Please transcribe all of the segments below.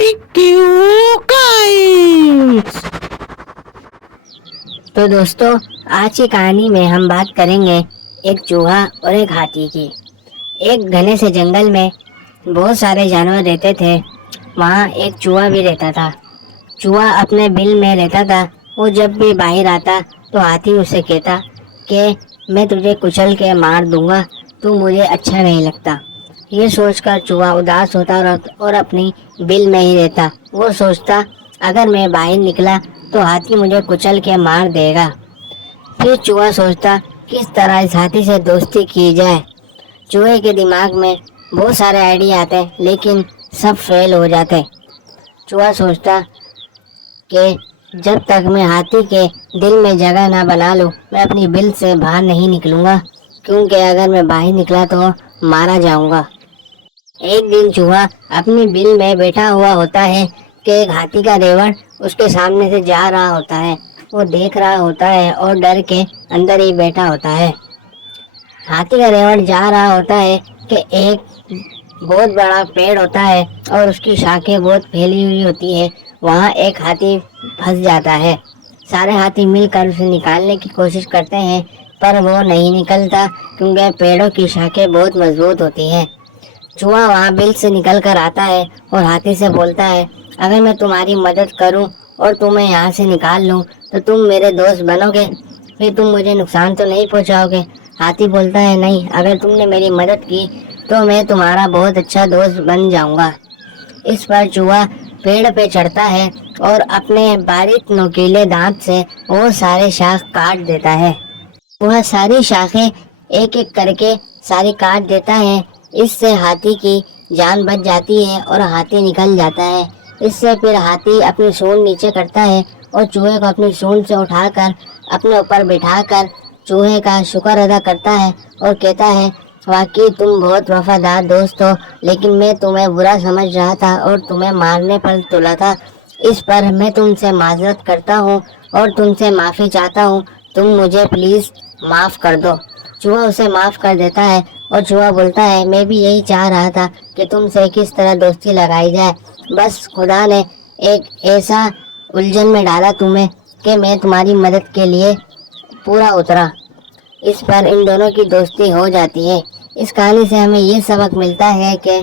Detective guys. तो दोस्तों, आज की कहानी में हम बात करेंगे एक चूहा और एक हाथी की। एक घने से जंगल में बहुत सारे जानवर रहते थे। वहाँ एक चूहा भी रहता था। चूहा अपने बिल में रहता था। वो जब भी बाहर आता तो हाथी उसे कहता कि मैं तुझे कुचल के मार दूंगा, तू मुझे अच्छा नहीं लगता। ये सोचकर चूहा उदास होता और अपनी बिल में ही रहता। वो सोचता अगर मैं बाहर निकला तो हाथी मुझे कुचल के मार देगा। फिर चूहा सोचता किस तरह इस हाथी से दोस्ती की जाए। चूहे के दिमाग में बहुत सारे आइडिया आते लेकिन सब फेल हो जाते। चूहा सोचता कि जब तक मैं हाथी के दिल में जगह ना बना लूं, मैं अपनी बिल से बाहर नहीं निकलूंगा, क्योंकि अगर मैं बाहर निकला तो मारा जाऊंगा। एक दिन चूहा अपनी बिल में बैठा हुआ होता है कि एक हाथी का रेवड़ उसके सामने से जा रहा होता है। वो देख रहा होता है और डर के अंदर ही बैठा होता है। हाथी का रेवड़ जा रहा होता है कि एक बहुत बड़ा पेड़ होता है और उसकी शाखें बहुत फैली हुई होती है। वहाँ एक हाथी फंस जाता है। सारे हाथी मिलकर उसे निकालने की कोशिश करते हैं, पर वो नहीं निकलता क्योंकि पेड़ों की शाखें बहुत मजबूत होती हैं। चूहा वहाँ बिल से निकल कर आता है और हाथी से बोलता है, अगर मैं तुम्हारी मदद करूं और तुम्हें यहाँ से निकाल लूं तो तुम मेरे दोस्त बनोगे, फिर तुम मुझे नुकसान तो नहीं पहुँचाओगे। हाथी बोलता है, नहीं, अगर तुमने मेरी मदद की तो मैं तुम्हारा बहुत अच्छा दोस्त बन जाऊंगा। इस पर चूहा पेड़ पे चढ़ता है और अपने बारीक नुकीले दांत से वो सारे शाख काट देता है। वह सारी शाखें एक एक करके सारी काट देता है। इससे हाथी की जान बच जाती है और हाथी निकल जाता है। इससे फिर हाथी अपनी सूंड नीचे करता है और चूहे को अपनी सूंड से उठाकर अपने ऊपर बिठाकर चूहे का शुक्र अदा करता है और कहता है, वाकई तुम बहुत वफादार दोस्त हो, लेकिन मैं तुम्हें बुरा समझ रहा था और तुम्हें मारने पर तुला था। इस पर मैं तुमसे माजरत करता हूँ और तुमसे माफ़ी चाहता हूँ। तुम मुझे प्लीज़ माफ़ कर दो। चूहा उसे माफ़ कर देता है और चूहा बोलता है, मैं भी यही चाह रहा था कि तुमसे किस तरह दोस्ती लगाई जाए, बस खुदा ने एक ऐसा उलझन में डाला तुम्हें कि मैं तुम्हारी मदद के लिए पूरा उतरा। इस पर इन दोनों की दोस्ती हो जाती है। इस कहानी से हमें ये सबक मिलता है कि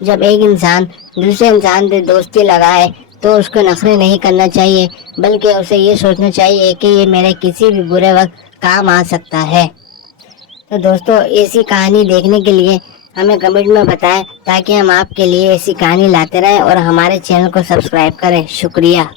जब एक इंसान दूसरे इंसान से दोस्ती लगाए तो उसको नखरे नहीं करना चाहिए, बल्कि उसे ये सोचना चाहिए कि ये मेरे किसी भी बुरे वक्त काम आ सकता है। तो दोस्तों, ऐसी कहानी देखने के लिए हमें कमेंट में बताएं ताकि हम आपके लिए ऐसी कहानी लाते रहें और हमारे चैनल को सब्सक्राइब करें। शुक्रिया।